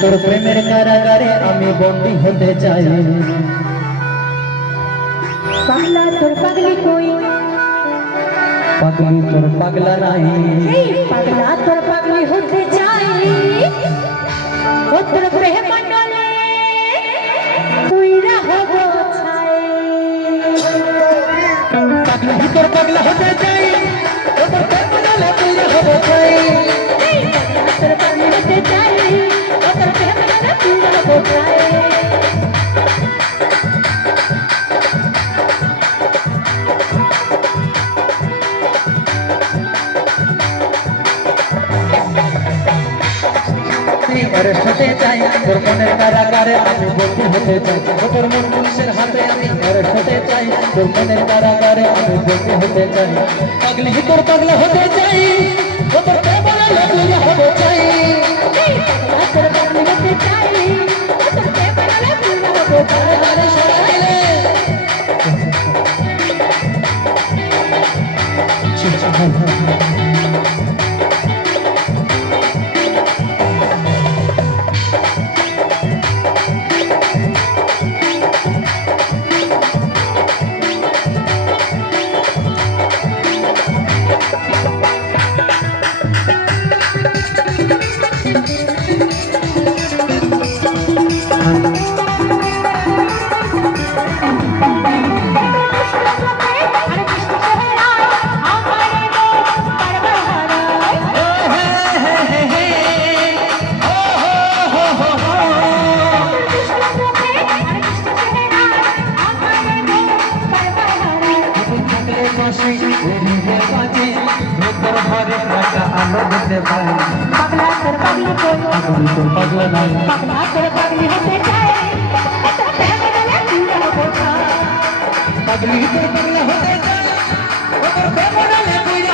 তোর প্রেমের কারাগারে আমি বন্দী হতে চাই। পাগলা তোর পাগলি কই? পাগলি তোর পাগলা নাই। পাগলা তোর পাগলি হতে চাই। ও তোর প্রেম মণ্ডলে পুইরা হব ছাই। পাগলি তোর পাগলা হতে চাই। অ্যারেস্ট হতে চাই তোর মনের কারাগারে আমি বন্দী হতে চাই। তোর মন পুলিশের হাতে আমি করে হতে চাই তোর মনের কারাগারে আমি বন্দী হতে চাই। পাগলি তোর পাগলা হতে চাই। একটা আলো দিতে পাগলা তোর পাগলি কই পাগলি তোর পাগলা নাই পাগলা তোর পাগলি হতে চাই পাগলি তোর পাগলা হতে চাই ও তোর প্রেমে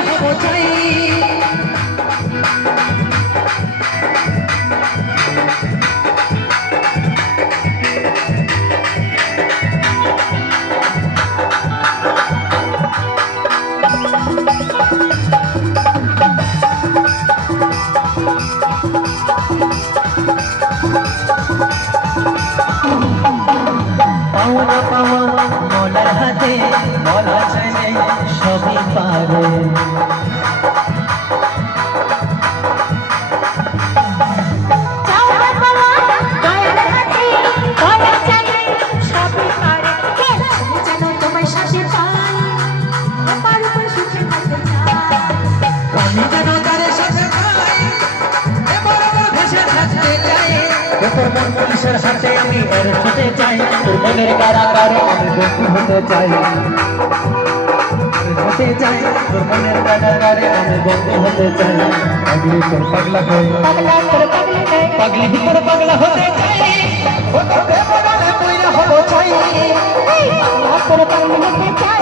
হব চাই পাওনা পাওয়া মলার হাতে বলা তোর পুলিশের হাতে আমি এর ছুটে চাই তোর মনের কারাগারে আমি বন্দী হতে চাই। হতে চাই তোর মনের কারাগারে আমি বন্দী হতে চাই। পাগলি তোর পাগলা হয়ে পাগলা তোর পাগলি হতে চাই। ও তোর প্রেমে কইরা হব চাই। তোর পাগলি হতে চাই।